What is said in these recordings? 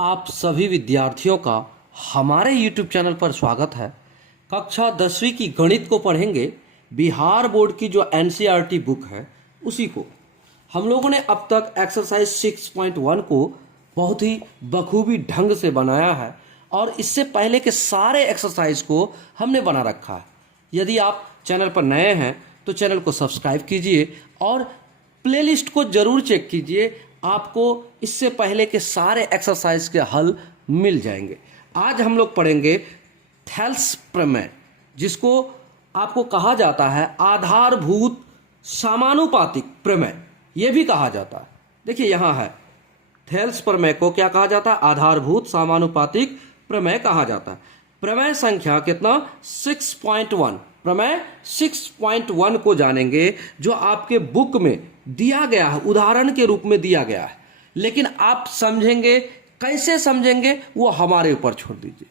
आप सभी विद्यार्थियों का हमारे YouTube चैनल पर स्वागत है। कक्षा 10वीं की गणित को पढ़ेंगे। बिहार बोर्ड की जो NCERT बुक है उसी को हम लोगों ने अब तक एक्सरसाइज 6.1 को बहुत ही बखूबी ढंग से बनाया है और इससे पहले के सारे एक्सरसाइज को हमने बना रखा है। यदि आप चैनल पर नए हैं तो चैनल को सब्सक्राइब कीजिए और प्लेलिस्ट को जरूर चेक कीजिए। आपको इससे पहले के सारे एक्सरसाइज के हल मिल जाएंगे। आज हम लोग पढ़ेंगे थेल्स प्रमेय, जिसको आपको कहा जाता है आधारभूत समानुपातिक प्रमेय, यह भी कहा जाता है। देखिए यहाँ है थेल्स प्रमेय को क्या कहा जाता है? आधारभूत समानुपातिक प्रमेय कहा जाता है। प्रमेय संख्या कितना? 6.1। प्रमेय 6.1 को जानेंगे, जो आपके बुक में दिया गया है, उदाहरण के रूप में दिया गया है। लेकिन आप समझेंगे, कैसे समझेंगे वो हमारे ऊपर छोड़ दीजिए।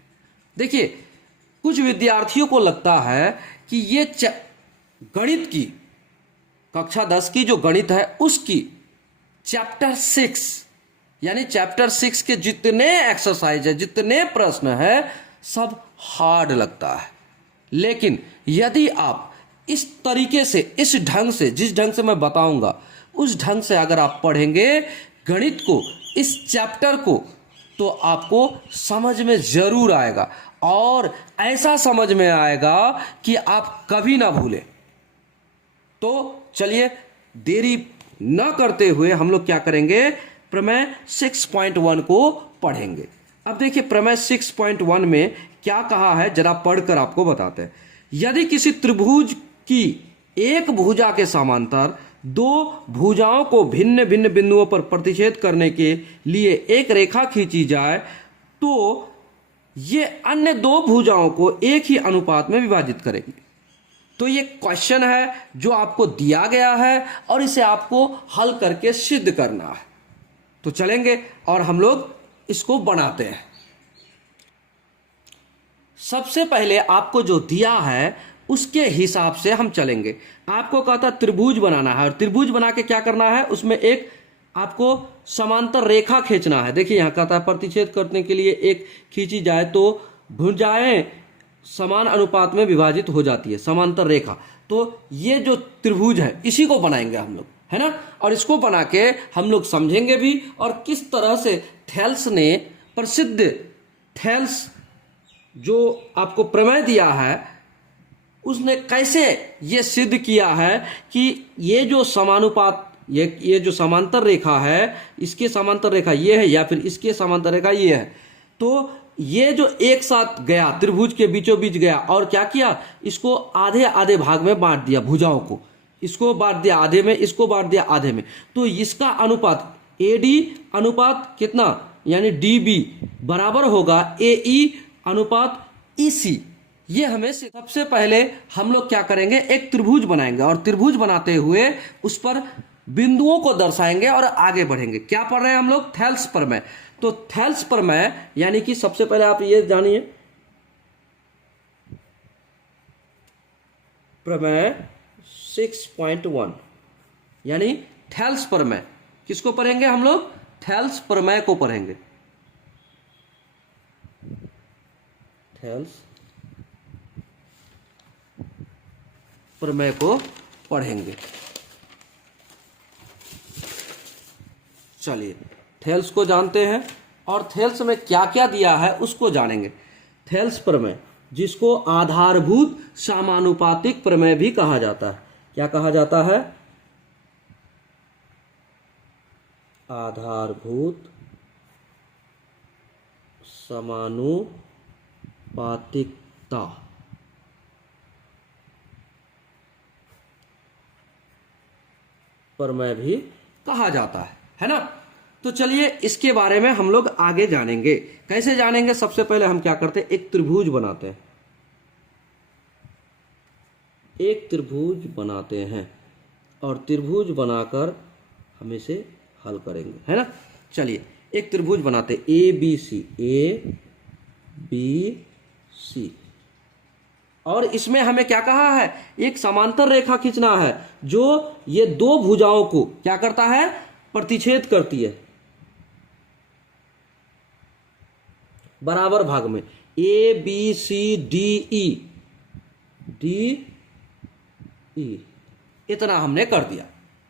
देखिए, कुछ विद्यार्थियों को लगता है कि ये गणित की कक्षा 10 की जो गणित है उसकी चैप्टर 6 यानी चैप्टर 6 के जितने एक्सरसाइज है, जितने प्रश्न है, सब हार्ड लगता है। लेकिन यदि आप इस तरीके से, इस ढंग से, जिस ढंग से मैं बताऊंगा उस ढंग से अगर आप पढ़ेंगे गणित को, इस चैप्टर को, तो आपको समझ में जरूर आएगा और ऐसा समझ में आएगा कि आप कभी ना भूलें। तो चलिए देरी न करते हुए हम लोग क्या करेंगे, प्रमेय 6.1 को पढ़ेंगे। अब देखिए प्रमेय 6.1 में क्या कहा है, जरा पढ़कर आपको बताते हैं। यदि किसी त्रिभुज की एक भुजा के समांतर दो भुजाओं को भिन्न भिन्न बिंदुओं पर प्रतिच्छेद करने के लिए एक रेखा खींची जाए तो ये अन्य दो भुजाओं को एक ही अनुपात में विभाजित करेगी। तो ये क्वेश्चन है जो आपको दिया गया है और इसे आपको हल करके सिद्ध करना है। तो चलेंगे और हम लोग इसको बनाते हैं। सबसे पहले आपको जो दिया है उसके हिसाब से हम चलेंगे। आपको कहता त्रिभुज बनाना है और त्रिभुज बना के क्या करना है, उसमें एक आपको समांतर रेखा खींचना है। देखिए यहाँ कहता है प्रतिच्छेद करने के लिए एक खींची जाए तो भुजाएं समान अनुपात में विभाजित हो जाती है, समांतर रेखा। तो ये जो त्रिभुज है इसी को बनाएंगे हम लोग, है ना। और इसको बना के हम लोग समझेंगे भी और किस तरह से थेल्स ने, प्रसिद्ध थेल्स जो आपको प्रमेय दिया है, उसने कैसे ये सिद्ध किया है कि ये जो समानुपात, ये जो समांतर रेखा है, इसके समांतर रेखा ये है या फिर इसके समांतर रेखा ये है, तो ये जो एक साथ गया, त्रिभुज के बीचों बीच गया और क्या किया, इसको आधे आधे भाग में बांट दिया, भुजाओं को इसको बांट दिया आधे में, इसको बांट दिया आधे में। तो इसका अनुपात AD अनुपात कितना, यानी DB बराबर होगा AE अनुपात EC। ये हमें सबसे पहले हम लोग क्या करेंगे, एक त्रिभुज बनाएंगे और त्रिभुज बनाते हुए उस पर बिंदुओं को दर्शाएंगे और आगे बढ़ेंगे। क्या पढ़ रहे हैं हम लोग? थेल्स प्रमेय। तो थेल्स प्रमेय यानी कि सबसे पहले आप ये जानिए, प्रमेय 6.1 यानी थेल्स प्रमेय। किसको पढ़ेंगे हम लोग? थेल्स प्रमेय को पढ़ेंगे। थेल्स प्रमेय को पढ़ेंगे। चलिए थेल्स को जानते हैं और थेल्स में क्या क्या दिया है उसको जानेंगे। थेल्स प्रमेय, जिसको आधारभूत समानुपातिक प्रमेय भी कहा जाता है। क्या कहा जाता है? आधारभूत समानुपातिकता प्रमेय भी कहा जाता है ना। तो चलिए इसके बारे में हम लोग आगे जानेंगे। कैसे जानेंगे? सबसे पहले हम क्या करते हैं, एक त्रिभुज बनाते हैं, एक त्रिभुज बनाते हैं और त्रिभुज बनाकर हम इसे हल करेंगे, है ना। चलिए एक त्रिभुज बनाते हैं, ABC और इसमें हमें क्या कहा है, एक समांतर रेखा खींचना है जो ये दो भुजाओं को क्या करता है, प्रतिच्छेद करती है। बराबर भाग में A B C D E, D E, इतना हमने कर दिया।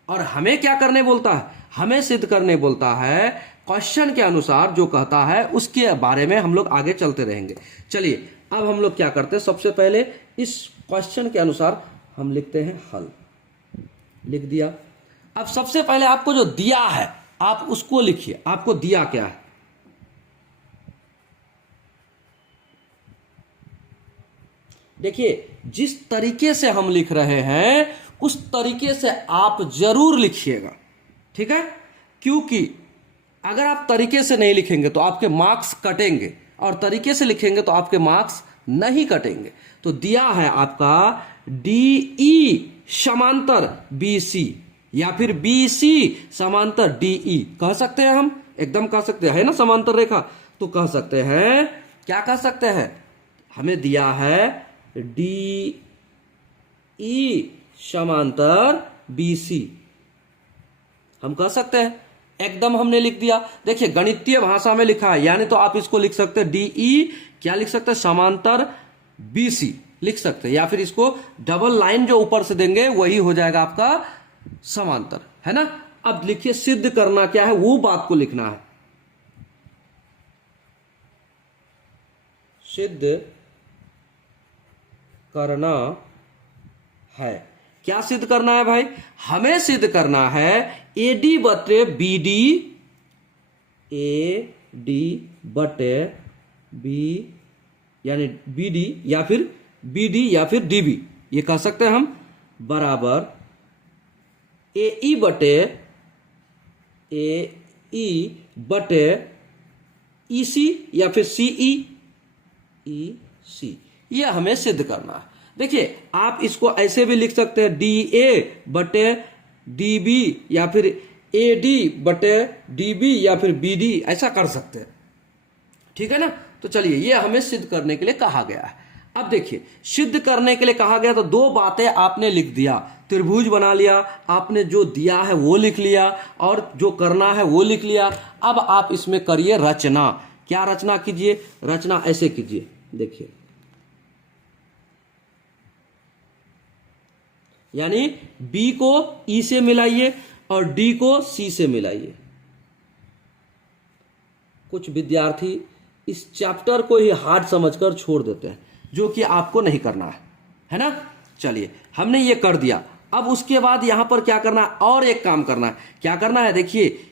और हमें क्या करने बोलता है, हमें सिद्ध करने बोलता है क्वेश्चन के अनुसार जो कहता है उसके बारे में हम लोग आगे चलते रहेंगे। चलिए अब हम लोग क्या करते हैं, सबसे पहले इस क्वेश्चन के अनुसार हम लिखते हैं हल। लिख दिया। अब सबसे पहले आपको जो दिया है आप उसको लिखिए, आपको दिया क्या है। देखिए जिस तरीके से हम लिख रहे हैं उस तरीके से आप जरूर लिखिएगा, ठीक है, क्योंकि अगर आप तरीके से नहीं लिखेंगे तो आपके मार्क्स कटेंगे और तरीके से लिखेंगे तो आपके मार्क्स नहीं कटेंगे। तो दिया है आपका डीई समांतर बीसी या फिर बीसी समांतर डीई, कह सकते हैं हम, एकदम कह सकते हैं ना, समांतर रेखा, तो कह सकते हैं, क्या कह सकते हैं, हमें दिया है डीई समांतर बीसी, हम कह सकते हैं, एकदम हमने लिख दिया। देखिए गणितीय भाषा में लिखा है, यानी तो आप इसको लिख सकते हैं डीई, क्या लिख सकते हैं, समांतर बीसी लिख सकते हैं, या फिर इसको डबल लाइन जो ऊपर से देंगे वही हो जाएगा आपका समांतर, है ना। अब लिखिए सिद्ध करना क्या है, वो बात को लिखना है। सिद्ध करना है, क्या सिद्ध करना है भाई, हमें सिद्ध करना है एडी बटे बीडी, ए डी बटे बी यानी बीडी या फिर बीडी या फिर डीबी, ये कह सकते हैं हम, बराबर ए ई बटे ई सी या फिर सी ई सी, ये हमें सिद्ध करना है। देखिए आप इसको ऐसे भी लिख सकते हैं डी ए बटे डी बी या फिर ए डी बटे डी बी या फिर बी डी, ऐसा कर सकते हैं, ठीक है ना। तो चलिए ये हमें सिद्ध करने के लिए कहा गया है। अब देखिए सिद्ध करने के लिए कहा गया तो दो बातें आपने लिख दिया, त्रिभुज बना लिया, आपने जो दिया है वो लिख लिया और जो करना है वो लिख लिया। अब आप इसमें करिए रचना। क्या रचना कीजिए, रचना ऐसे कीजिए, देखिए, यानी B को E से मिलाइए और D को C से मिलाइए। कुछ विद्यार्थी इस चैप्टर को ही हार्ड समझकर छोड़ देते हैं, जो कि आपको नहीं करना है ना। चलिए हमने ये कर दिया। अब उसके बाद यहां पर क्या करना है, और एक काम करना है। क्या करना है, देखिए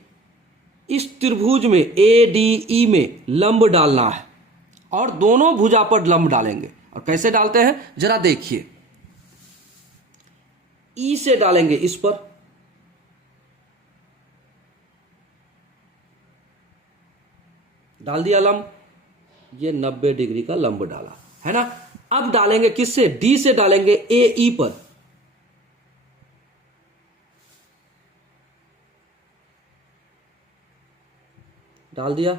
इस त्रिभुज में ADE में लंब डालना है और दोनों भुजा पर लंब डालेंगे। और कैसे डालते हैं जरा देखिए, ई से डालेंगे इस पर, डाल दिया लंब, ये 90 डिग्री का लंब डाला है ना। अब डालेंगे किससे, डी से डालेंगे ए ई पर, डाल दिया,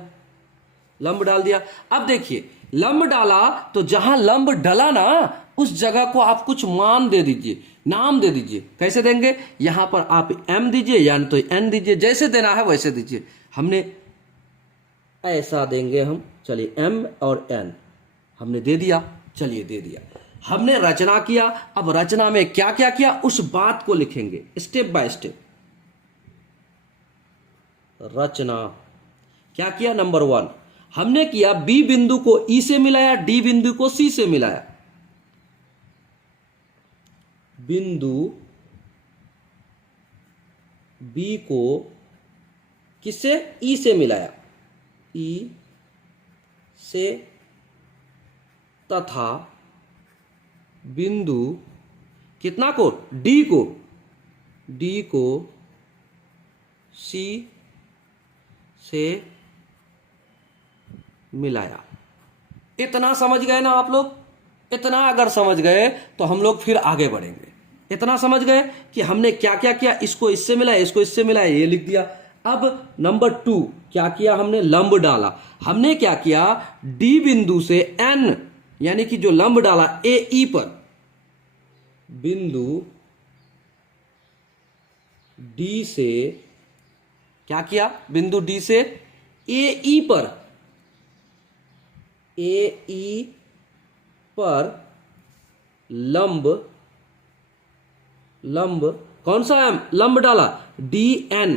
लंब डाल दिया। अब देखिए लंब डाला तो जहां लंब डला ना उस जगह को आप कुछ मान दे दीजिए, नाम दे दीजिए। कैसे देंगे, यहां पर आप m दीजिए या तो n दीजिए, जैसे देना है वैसे दीजिए। हमने ऐसा देंगे हम, चलिए m और n हमने दे दिया, चलिए दे दिया। हमने रचना किया। अब रचना में क्या क्या किया उस बात को लिखेंगे स्टेप बाय स्टेप। रचना क्या किया, नंबर 1 हमने किया B बिंदु को E से मिलाया, D बिंदु को C से मिलाया। बिंदु B को किससे, E से मिलाया, E से, तथा बिंदु कितना को, D को C से मिलाया। इतना समझ गए ना आप लोग, इतना अगर समझ गए तो हम लोग फिर आगे बढ़ेंगे। इतना समझ गए कि हमने क्या क्या किया, इसको इससे मिलाया, इसको इससे मिलाया, ये लिख दिया। अब नंबर 2 क्या किया, हमने लंब डाला। हमने क्या किया, डी बिंदु से n यानी कि जो लंब डाला ए ई पर, बिंदु डी से क्या किया, बिंदु डी से ए ई पर ए ई पर लंब, लंब कौन सा है, लंब डाला, डी एन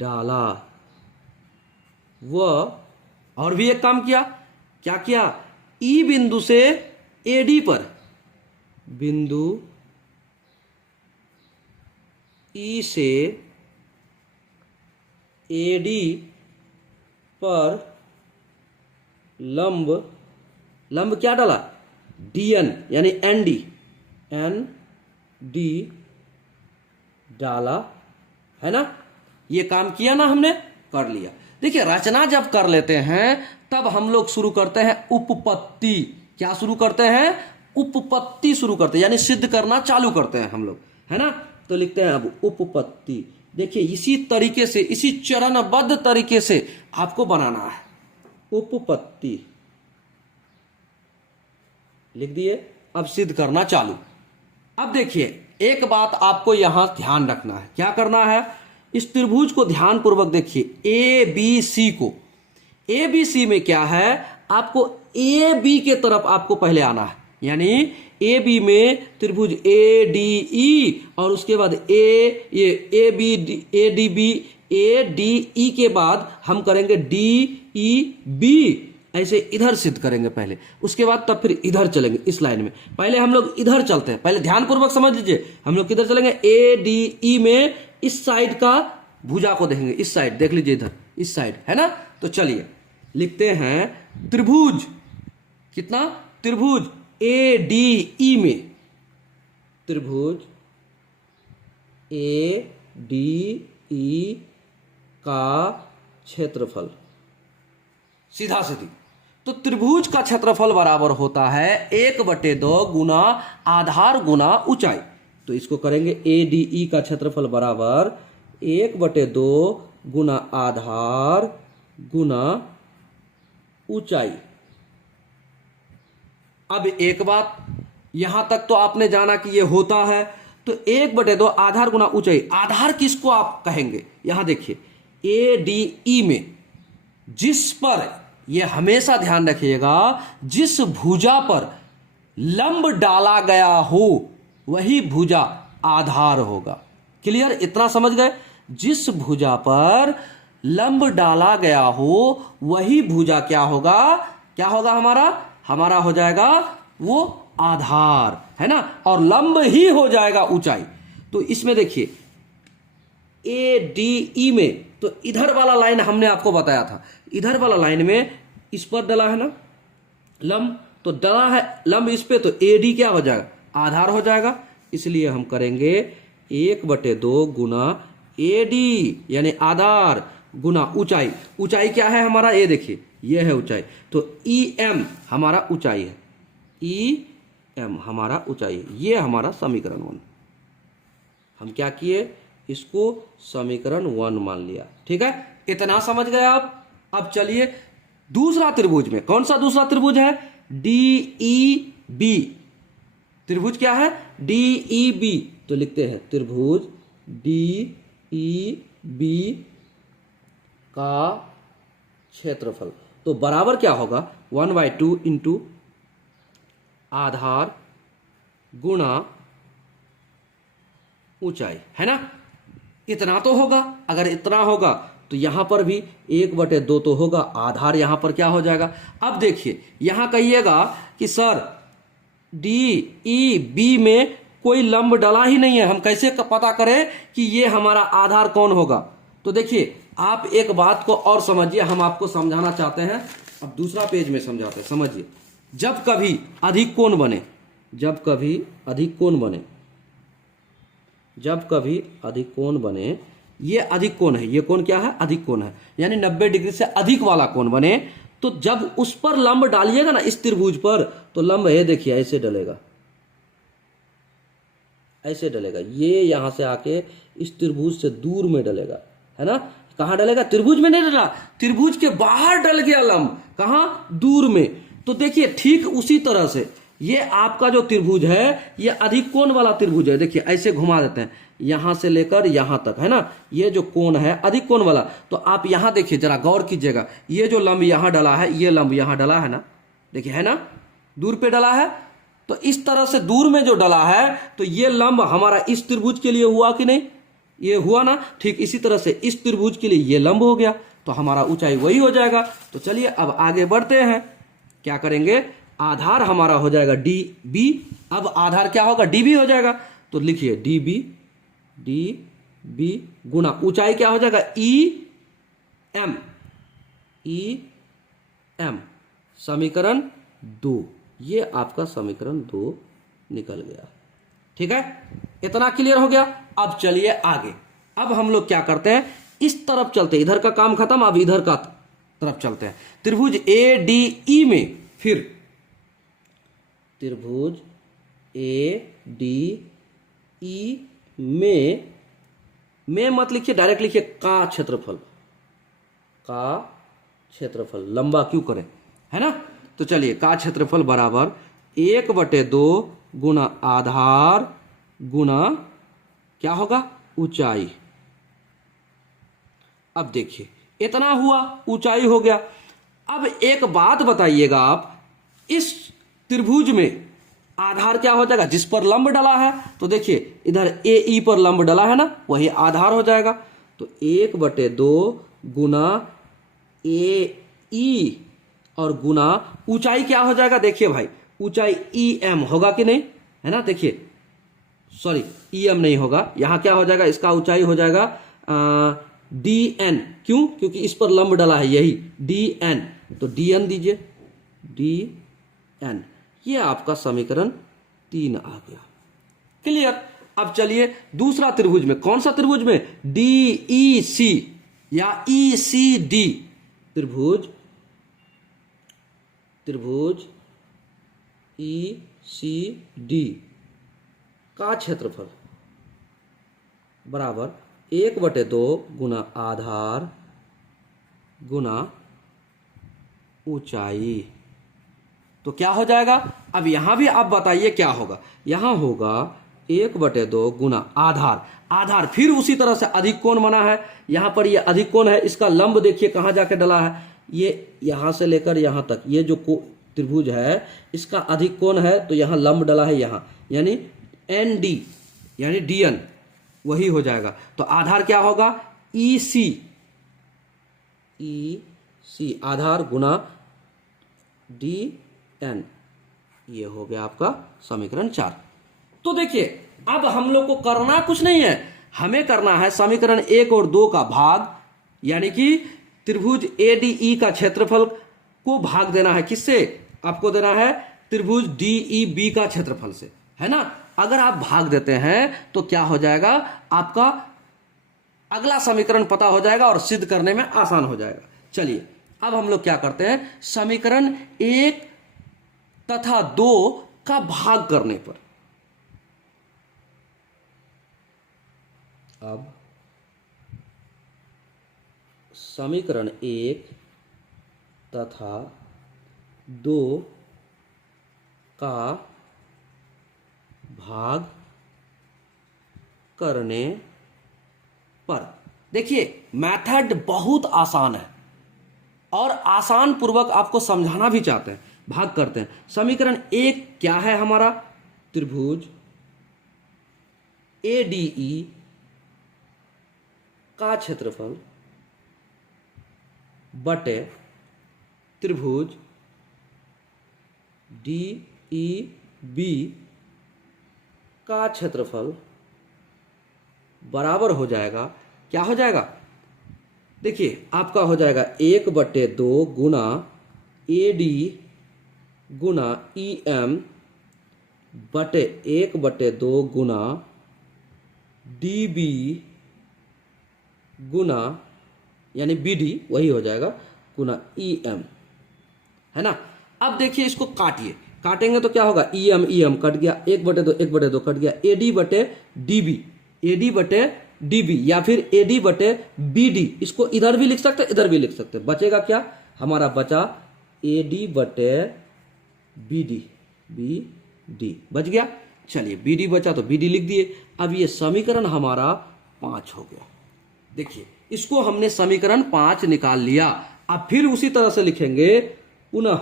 डाला। वह और भी एक काम किया, क्या किया, ई बिंदु से एडी पर, बिंदु ई से एडी पर लंब, लंब क्या डाला, डीएन यानी एनडी, डी डाला, है ना। ये काम किया ना हमने, कर लिया। देखिए रचना जब कर लेते हैं तब हम लोग शुरू करते हैं उपपत्ति। क्या शुरू करते हैं, उपपत्ति शुरू करते हैं, यानी सिद्ध करना चालू करते हैं हम लोग, है ना। तो लिखते हैं अब उपपत्ति। देखिए इसी तरीके से, इसी चरणबद्ध तरीके से आपको बनाना है उपपत्ति। लिख दिए, अब सिद्ध करना चालू। अब देखिए एक बात आपको यहां ध्यान रखना है, क्या करना है, इस त्रिभुज को ध्यान पूर्वक देखिए, ए बी सी को। ए बी सी में क्या है, आपको ए बी के तरफ आपको पहले आना है, यानी ए बी में त्रिभुज ए डी ई और उसके बाद ए डी ई के बाद हम करेंगे डी ई बी, ऐसे इधर सिद्ध करेंगे पहले, उसके बाद तब फिर इधर चलेंगे इस लाइन में। पहले हम लोग इधर चलते हैं, पहले ध्यान पूर्वक समझ लीजिए, हम लोग किधर चलेंगे, ए डी ई में इस साइड का भुजा को देखेंगे, इस साइड देख लीजिए, इधर इस साइड, है ना। तो चलिए लिखते हैं त्रिभुज, कितना, त्रिभुज ए डी ई में, त्रिभुज ए डी ई का क्षेत्रफल, सीधा सीधी। तो त्रिभुज का क्षेत्रफल बराबर होता है 1/2 गुना आधार गुना ऊंचाई। तो इसको करेंगे ए डी ई का क्षेत्रफल बराबर 1/2 गुना आधार गुना ऊंचाई। अब एक बात, यहां तक तो आपने जाना कि ये होता है, तो 1/2 आधार गुना ऊंचाई। आधार किसको आप कहेंगे, यहां देखिए ए डी ई में जिस पर, ये हमेशा ध्यान रखिएगा, जिस भुजा पर लंब डाला गया हो वही भुजा आधार होगा। क्लियर, इतना समझ गए, जिस भुजा पर लंब डाला गया हो वही भुजा क्या होगा, क्या होगा, हमारा हो जाएगा वो आधार, है ना, और लंब ही हो जाएगा ऊंचाई। तो इसमें देखिए ए डी ई में, तो इधर वाला लाइन हमने आपको बताया था, इधर वाला लाइन में इस पर डला है ना लंब, तो डला है लंब इस पे, तो ए डी क्या हो जाएगा, आधार हो जाएगा। इसलिए हम करेंगे 1/2 गुना ए डी यानी आधार गुना ऊंचाई। ऊंचाई क्या है हमारा, ये देखिए ये है ऊंचाई, तो ई एम हमारा ऊंचाई है, ई एम हमारा ऊंचाई है। ये हमारा समीकरण 1, हम क्या किए, इसको समीकरण 1 मान लिया। ठीक है, इतना समझ गए आप। अब चलिए दूसरा त्रिभुज में, कौन सा दूसरा त्रिभुज है, डी ई बी। त्रिभुज क्या है, डी ई बी। तो लिखते हैं त्रिभुज डी ई बी का क्षेत्रफल, तो बराबर क्या होगा, 1/2 इंटू आधार गुणा ऊंचाई, है ना। इतना तो होगा, अगर इतना होगा तो यहां पर भी 1/2 तो होगा, आधार यहां पर क्या हो जाएगा। अब देखिए यहां कहिएगा कि सर डी ई बी में कोई लंब डला ही नहीं है, हम कैसे पता करें कि ये हमारा आधार कौन होगा। तो देखिए आप एक बात को और समझिए, हम आपको समझाना चाहते हैं, अब दूसरा पेज में समझाते हैं, समझिए। जब कभी अधिक कोण बने, जब कभी अधिक कोण बने, जब कभी अधिक कोण बने, ये अधिक कोण है, ये कोण क्या है, अधिक कोण है, यानी 90 डिग्री से अधिक वाला कोण बने, तो जब उस पर लंब डालिएगा ना इस त्रिभुज पर, तो लंब ये देखिए ऐसे डलेगा, ऐसे डलेगा, ये यहां से आके इस त्रिभुज से दूर में डलेगा, है ना। कहां डलेगा, त्रिभुज में नहीं डला, त्रिभुज के बाहर डल गया लंब, कहां, दूर में। तो देखिए ठीक उसी तरह से ये आपका जो त्रिभुज है ये अधिक कोण वाला त्रिभुज है। देखिए ऐसे घुमा देते हैं यहां से लेकर यहां तक, है ना। ये जो कोण है अधिक कोण वाला, तो आप यहां देखिए जरा गौर कीजिएगा, ये जो लंब यहां डला है, ये लंब यहां डला है ना, देखिए है ना, दूर पे डला है। तो इस तरह से दूर में जो डला है तो ये लंब हमारा इस त्रिभुज के लिए हुआ कि नहीं, ये हुआ ना। ठीक इसी तरह से इस त्रिभुज के लिए ये लंब हो गया, तो हमारा ऊंचाई वही हो जाएगा। तो चलिए अब आगे बढ़ते हैं, क्या करेंगे, आधार हमारा हो जाएगा डी बी। अब आधार क्या होगा, डी बी हो जाएगा। तो लिखिए डी बी गुना ऊंचाई क्या हो जाएगा, ई एम, समीकरण 2। ये आपका समीकरण 2 निकल गया। ठीक है, इतना क्लियर हो गया। अब चलिए आगे, अब हम लोग क्या करते हैं, इस तरफ चलते हैं, इधर का काम खत्म, अब इधर का तरफ चलते हैं। त्रिभुज ए डी ई में, फिर त्रिभुज ए डी ई में मत लिखिए, डायरेक्ट लिखिए का क्षेत्रफल लंबा क्यों करें, है ना। तो चलिए का क्षेत्रफल बराबर 1/2 गुना आधार गुना क्या होगा, ऊंचाई। अब देखिए इतना हुआ, ऊंचाई हो गया। अब एक बात बताइएगा आप, इस त्रिभुज में आधार क्या हो जाएगा, जिस पर लंब डला है, तो देखिए इधर ए ई पर लंब डला है ना, वही आधार हो जाएगा। तो 1/2 गुना ए ई और गुना ऊंचाई क्या हो जाएगा, देखिए भाई ऊंचाई ई एम होगा कि नहीं, है ना। देखिए सॉरी ई एम नहीं होगा, यहां क्या हो जाएगा, इसका ऊंचाई हो जाएगा डी एन। क्यों, क्योंकि इस पर लंब डला है, यही डी एन। तो डी एन दीजिए, डी एन। ये आपका समीकरण 3 आ गया। क्लियर। अब चलिए दूसरा त्रिभुज में, कौन सा त्रिभुज में, डी ई सी या ई सी डी त्रिभुज ई सी डी का क्षेत्रफल बराबर 1/2 गुना आधार गुना ऊंचाई। तो क्या हो जाएगा, अब यहां भी आप बताइए क्या होगा, यहां होगा 1/2 गुना आधार फिर उसी तरह से अधिक कोण बना है, यहां पर ये अधिक कोण है, इसका लंब देखिए कहां जाके डला है, ये यहां से लेकर यहां तक, ये जो त्रिभुज है इसका अधिक कोण है, तो यहां लंब डला है यहां, यानी एन डी यानी डी एन वही हो जाएगा। तो आधार क्या होगा, ई सी आधार गुना डी एन। ये हो गया आपका समीकरण 4। तो देखिए अब हम लोग को करना कुछ नहीं है, हमें करना है समीकरण 1 और 2 का भाग, यानी कि त्रिभुज ए डी ई का क्षेत्रफल को भाग देना है। किससे, आपको देना है त्रिभुज डी ई बी का क्षेत्रफल से, है ना। अगर आप भाग देते हैं तो क्या हो जाएगा, आपका अगला समीकरण पता हो जाएगा और सिद्ध करने में आसान हो जाएगा। चलिए अब हम लोग क्या करते हैं, समीकरण 1 तथा 2 का भाग करने पर, अब समीकरण 1 तथा 2 का भाग करने पर, देखिए मेथड बहुत आसान है और आसान पूर्वक आपको समझाना भी चाहते हैं। भाग करते हैं, समीकरण 1 क्या है हमारा, त्रिभुज ए डी ई का क्षेत्रफल बटे त्रिभुज डी ई बी का क्षेत्रफल बराबर हो जाएगा, क्या हो जाएगा, देखिए आपका हो जाएगा 1/2 गुना A D Guna E M बटे 1/2 गुना डी बी गुना यानी बी डी वही हो जाएगा गुना ई एम, है ना। अब देखिए इसको काटिए, काटेंगे तो क्या होगा, ई एम कट गया, 1/2 कट गया, एडी बटे डी बी या फिर एडी बटे बी डी, इसको इधर भी लिख सकते इधर भी लिख सकते, बचेगा क्या हमारा, बचा एडी बटे बी डी, बी डी बच गया। चलिए बी डी बचा तो बी डी लिख दिए। अब ये समीकरण हमारा 5 हो गया। देखिए इसको हमने समीकरण 5 निकाल लिया। अब फिर उसी तरह से लिखेंगे पुनः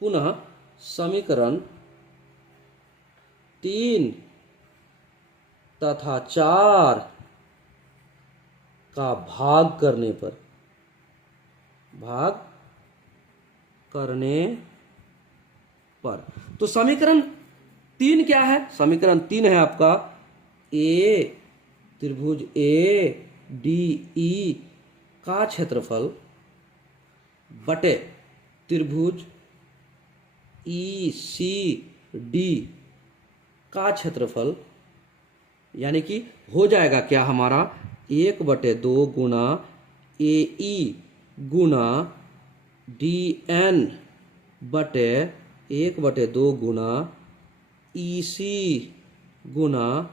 पुनः समीकरण 3 तथा 4 का भाग करने पर तो समीकरण 3 क्या है? समीकरण 3 है आपका ए त्रिभुज ए डी ई का क्षेत्रफल बटे त्रिभुज ई सी डी का क्षेत्रफल, यानी कि हो जाएगा क्या हमारा 1/2 गुना ए ई गुना डी एन बटे 1/2 गुना ई सी गुना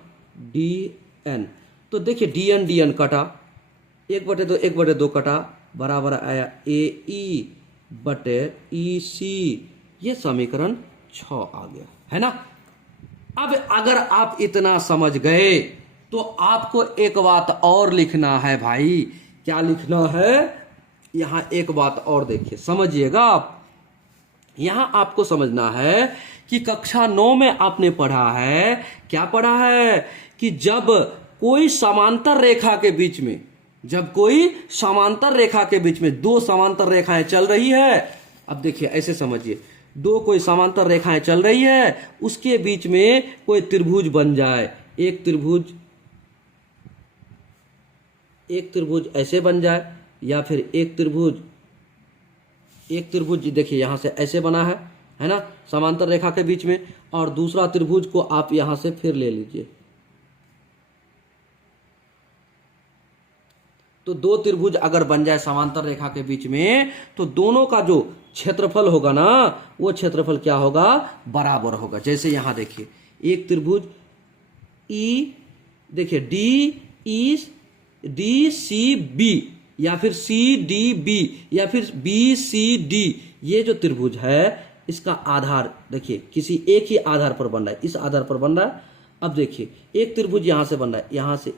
डी एन। तो देखिए डी एन कटा, 1/2 कटा, बराबर आया ए ई बटे ई सी। ये समीकरण 6 आ गया है ना। अब अगर आप इतना समझ गए तो आपको एक बात और लिखना है भाई। क्या लिखना है? यहां एक बात और देखिए, समझिएगा आप। यहां आपको समझना है कि कक्षा 9 में आपने पढ़ा है, क्या पढ़ा है कि जब कोई समांतर रेखा के बीच में, दो समांतर रेखाएं चल रही है। अब देखिए ऐसे समझिए, दो कोई समांतर रेखाएं चल रही है, उसके बीच में कोई त्रिभुज बन जाए। एक त्रिभुज ऐसे बन जाए, या फिर एक त्रिभुज देखिए यहां से ऐसे बना है ना, समांतर रेखा के बीच में, और दूसरा त्रिभुज को आप यहां से फिर ले लीजिए। तो दो त्रिभुज अगर बन जाए समांतर रेखा के बीच में, तो दोनों का जो क्षेत्रफल होगा ना, वो क्षेत्रफल क्या होगा? बराबर होगा। जैसे यहां देखिए एक त्रिभुज ई, देखिए डी सी बी, या फिर सी डी बी, या फिर बी सी डी, ये जो त्रिभुज है इसका आधार देखिए किसी एक ही आधार पर बन रहा है, इस आधार पर बन रहा है। अब देखिए एक त्रिभुज यहां से बन रहा है, यहां से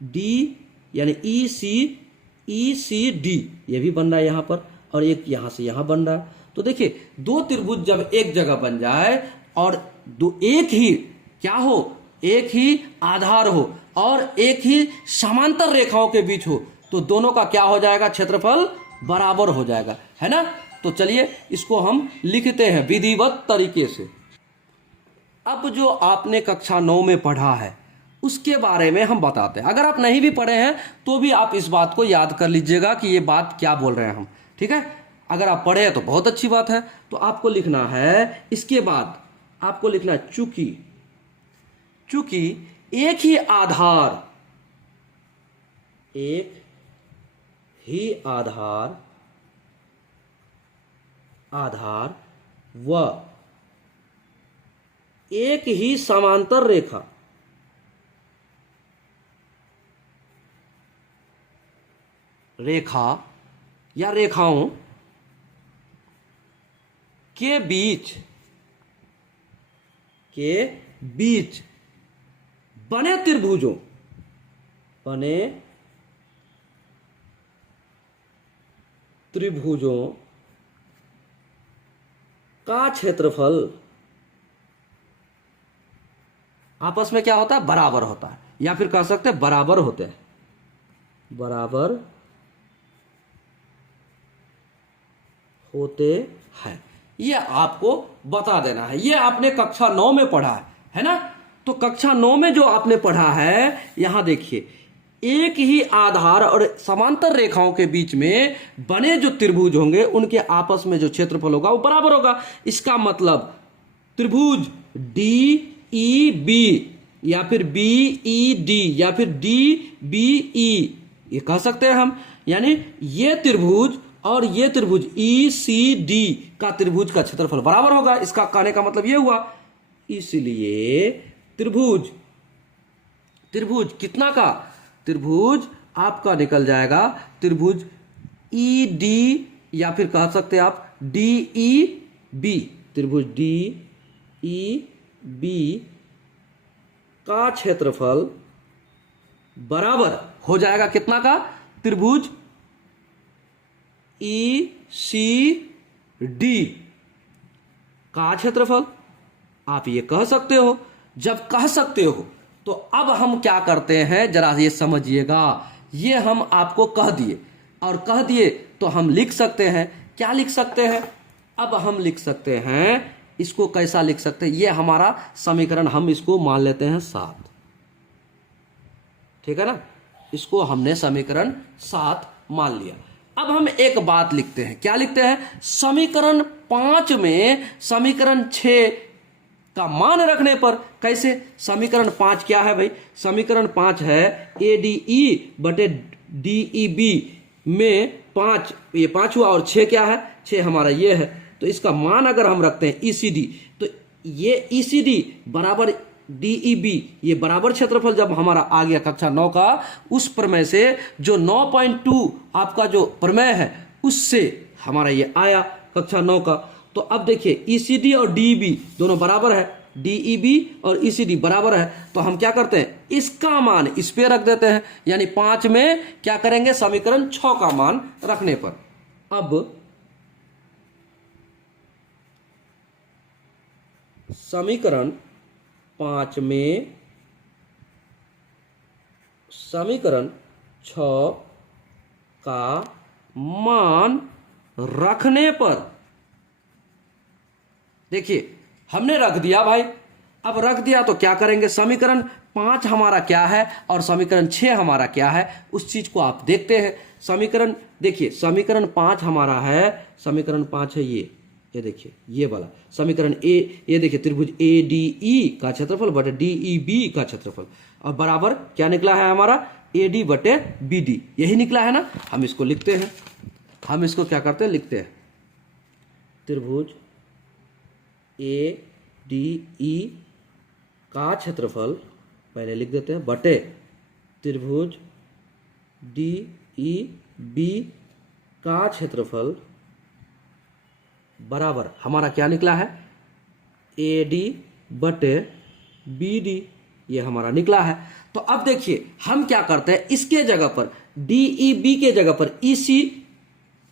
डी यानी ई सी डी, ये भी बन रहा है यहां पर, और एक यहां से यहां बन रहा है। तो देखिए दो त्रिभुज जब एक जगह बन जाए और एक ही क्या हो, एक ही आधार हो और एक ही समांतर रेखाओं के बीच हो, तो दोनों का क्या हो जाएगा? क्षेत्रफल बराबर हो जाएगा, है ना। तो चलिए इसको हम लिखते हैं विधिवत तरीके से। अब जो आपने कक्षा 9 में पढ़ा है उसके बारे में हम बताते हैं। अगर आप नहीं भी पढ़े हैं तो भी आप इस बात को याद कर लीजिएगा कि ये बात क्या बोल रहे हैं हम, ठीक है। अगर आप पढ़े हैं तो बहुत अच्छी बात है। तो आपको लिखना है, इसके बाद आपको लिखना है चूंकि एक ही आधार व एक ही समांतर रेखा या रेखाओं के बीच बने त्रिभुजों का क्षेत्रफल आपस में क्या होता है? बराबर होता है, या फिर कह सकते हैं बराबर होते हैं, बराबर होते हैं। ये आपको बता देना है। ये आपने कक्षा 9 में पढ़ा है ना। तो कक्षा 9 में जो आपने पढ़ा है, यहां देखिए एक ही आधार और समांतर रेखाओं के बीच में बने जो त्रिभुज होंगे उनके आपस में जो क्षेत्रफल होगा वो बराबर होगा। इसका मतलब त्रिभुज डी ई बी, या फिर बी ई डी, या फिर डी बी ई, ये कह सकते हैं हम। यानी ये त्रिभुज और ये त्रिभुज ई सी डी का त्रिभुज का क्षेत्रफल बराबर होगा। इसका कहने का मतलब ये हुआ। इसलिए त्रिभुज कितना का? त्रिभुज आपका निकल जाएगा त्रिभुज ई डी, या फिर कह सकते हैं आप डी ई बी, त्रिभुज डी ई बी का क्षेत्रफल बराबर हो जाएगा कितना का? त्रिभुज ई सी डी का क्षेत्रफल। आप ये कह सकते हो। जब कह सकते हो तो अब हम क्या करते हैं, जरा ये समझिएगा। ये हम आपको कह दिए, और कह दिए तो हम लिख सकते हैं। क्या लिख सकते हैं? अब हम लिख सकते हैं, इसको कैसा लिख सकते हैं? ये हमारा समीकरण, हम इसको मान लेते हैं 7। ठीक है ना? इसको हमने समीकरण 7 मान लिया। अब हम एक बात लिखते हैं। क्या लिखते हैं? समीकरण 5 में समीकरण 6 का मान रखने पर कैसे? समीकरण 5 क्या है भाई? समीकरण 5 है ए डी ई बटे डी ई बी में 5, ये 5 हुआ, और 6 क्या है? 6 हमारा ये है। तो इसका मान अगर हम रखते हैं ई सी डी, तो ये ई सी डी बराबर डी ई बी, ये बराबर क्षेत्रफल जब हमारा आ गया कक्षा 9 का, उस प्रमेय से जो 9.2 आपका जो प्रमेय है उससे हमारा ये आया कक्षा 9 का। तो अब देखिए ईसीडी और डीईबी दोनों बराबर है, डीईबी और ईसीडी बराबर है। तो हम क्या करते हैं, इसका मान इस पे रख देते हैं, यानी 5 में क्या करेंगे, समीकरण 6 का मान रखने पर। अब समीकरण 5 में समीकरण 6 का मान रखने पर, देखिए हमने रख दिया भाई। अब रख दिया तो क्या करेंगे, समीकरण 5 हमारा क्या है और समीकरण 6 हमारा क्या है, उस चीज को आप देखते हैं। समीकरण देखिए, समीकरण 5 हमारा है, समीकरण 5 है ये देखिए ये वाला समीकरण ए, ये देखिए त्रिभुज ए डी ई का क्षेत्रफल बटे डी ई बी का क्षेत्रफल, और बराबर क्या निकला है हमारा, ए डी बटे बी डी, यही निकला है ना। हम इसको लिखते हैं, हम इसको क्या करते हैं, लिखते हैं त्रिभुज ए डी ई का क्षेत्रफल पहले लिख देते हैं बटे त्रिभुज डी ई बी का क्षेत्रफल बराबर हमारा क्या निकला है, ए डी बटे बी डी, ये हमारा निकला है। तो अब देखिए हम क्या करते हैं, इसके जगह पर डी ई बी के जगह पर ई सी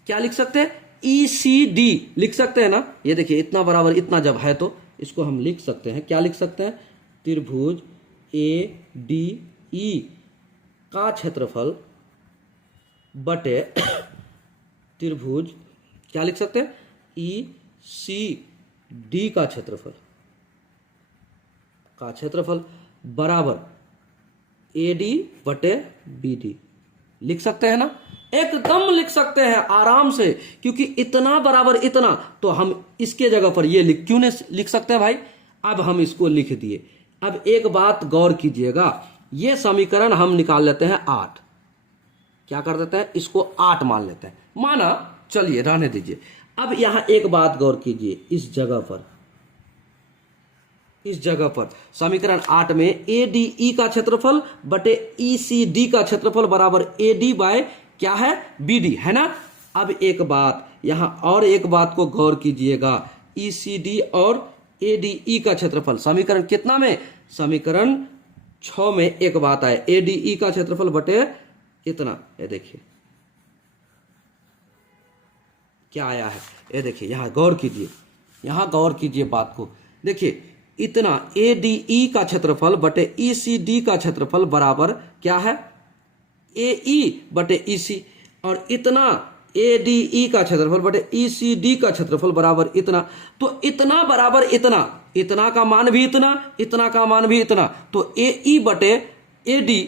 क्या लिख सकते हैं, ई सी डी लिख सकते हैं ना। ये देखिए इतना बराबर इतना जब है तो इसको हम लिख सकते हैं, क्या लिख सकते हैं, त्रिभुज ए डी ई का क्षेत्रफल बटे त्रिभुज क्या लिख सकते हैं, ई सी डी का क्षेत्रफल बराबर ए डी बटे बी डी लिख सकते हैं ना, एकदम लिख सकते हैं आराम से, क्योंकि इतना बराबर इतना, तो हम इसके जगह पर ये क्यों नहीं लिख सकते हैं भाई। अब हम इसको लिख दिए। अब एक बात गौर कीजिएगा, ये समीकरण हम निकाल लेते हैं 8, क्या कर देते हैं, इसको 8 मान लेते हैं, माना, चलिए रहने दीजिए। अब यहां एक बात गौर कीजिए, इस जगह पर समीकरण 8 में ए डी ई का क्षेत्रफल बटे ई सी डी का क्षेत्रफल बराबर ए डी बाय क्या है, बी डी, है ना। अब एक बात यहां और एक बात को गौर कीजिएगा, ई सी डी और ए डी ई का क्षेत्रफल समीकरण कितना में, समीकरण 6 में एक बात आए, ए डी ई का क्षेत्रफल बटे इतना, ये देखिए क्या आया है, ये देखिए यहां गौर कीजिए बात को, देखिए इतना ए डी ई का क्षेत्रफल बटे ई सी डी का क्षेत्रफल बराबर क्या है, ए ई बटे ई सी, और इतना ए डी ई का क्षेत्रफल बटे ई सी डी का क्षेत्रफल बराबर इतना। तो इतना बराबर इतना, इतना का मान भी इतना, इतना का मान भी इतना, तो ए ई बटे ए डी,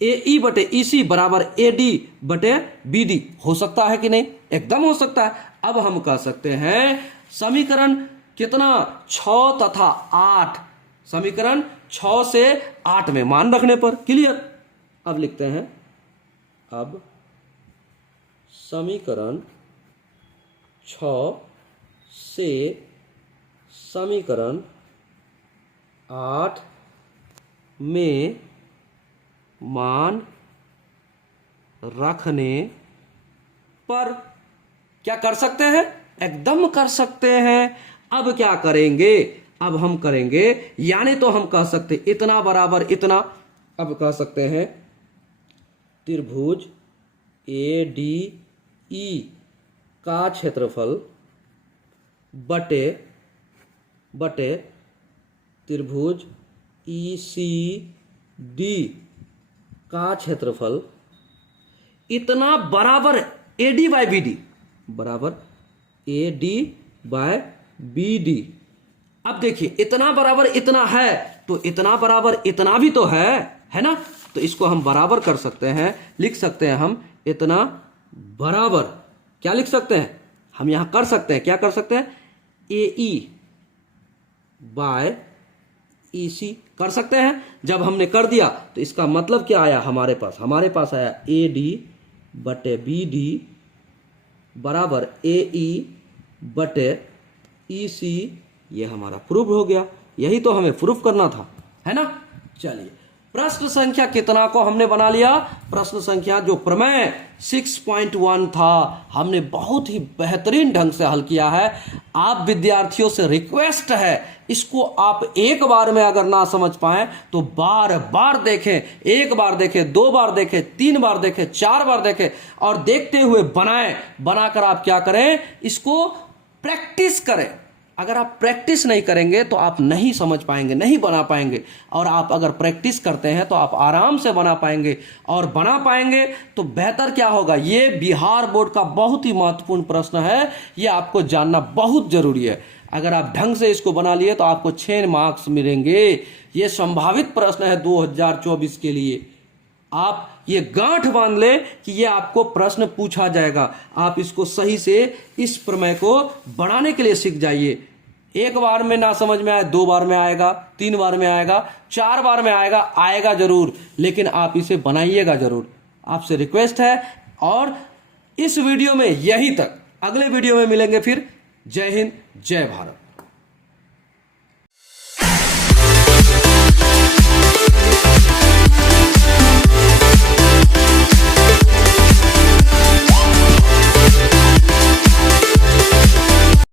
ए ई बटे ई सी बराबर ए डी बटे बी डी हो सकता है कि नहीं, एकदम हो सकता है। अब हम कह सकते हैं समीकरण कितना, 6 तथा 8, समीकरण 6 से 8 में मान रखने पर क्लियर। अब लिखते हैं, अब समीकरण 6 से समीकरण 8 में मान रखने पर क्या कर सकते हैं, एकदम कर सकते हैं। अब क्या करेंगे, अब हम करेंगे, यानी तो हम कह सकते इतना बराबर इतना, अब कह सकते हैं त्रिभुज ADE का क्षेत्रफल बटे त्रिभुज ECD का क्षेत्रफल इतना बराबर AD बाय BD, बराबर AD बाय BD। अब देखिए इतना बराबर इतना है तो इतना बराबर इतना भी तो है ना, तो इसको हम बराबर कर सकते हैं, लिख सकते हैं हम इतना बराबर, क्या लिख सकते हैं हम यहां कर सकते हैं, क्या कर सकते हैं, AE बाय EC कर सकते हैं। जब हमने कर दिया तो इसका मतलब क्या आया हमारे पास आया AD बटे BD बराबर AE बटे EC। ये हमारा प्रूफ हो गया, यही तो हमें प्रूफ करना था, है ना। चलिए प्रश्न संख्या कितना को हमने बना लिया, प्रश्न संख्या जो प्रमेय 6.1 था हमने बहुत ही बेहतरीन ढंग से हल किया है। आप विद्यार्थियों से रिक्वेस्ट है, इसको आप एक बार में अगर ना समझ पाए तो बार बार देखें, एक बार देखें, 2 बार देखें, 3 बार देखें, 4 बार देखें और देखते हुए बनाकर आप क्या करें, इसको प्रैक्टिस करें। अगर आप प्रैक्टिस नहीं करेंगे तो आप नहीं समझ पाएंगे, नहीं बना पाएंगे, और आप अगर प्रैक्टिस करते हैं तो आप आराम से बना पाएंगे, और बना पाएंगे तो बेहतर क्या होगा। ये बिहार बोर्ड का बहुत ही महत्वपूर्ण प्रश्न है, ये आपको जानना बहुत जरूरी है। अगर आप ढंग से इसको बना लिए तो आपको 6 मार्क्स मिलेंगे। ये संभावित प्रश्न है 2024 के लिए। आप ये गांठ बांध ले कि ये आपको प्रश्न पूछा जाएगा। आप इसको सही से इस प्रमेय को बढ़ाने के लिए सीख जाइए। एक बार में ना समझ में आए, 2 बार में आएगा, 3 बार में आएगा, 4 बार में आएगा जरूर, लेकिन आप इसे बनाइएगा जरूर। आपसे रिक्वेस्ट है। और इस वीडियो में यहीं तक, अगले वीडियो में मिलेंगे फिर। जय हिंद, जय भारत।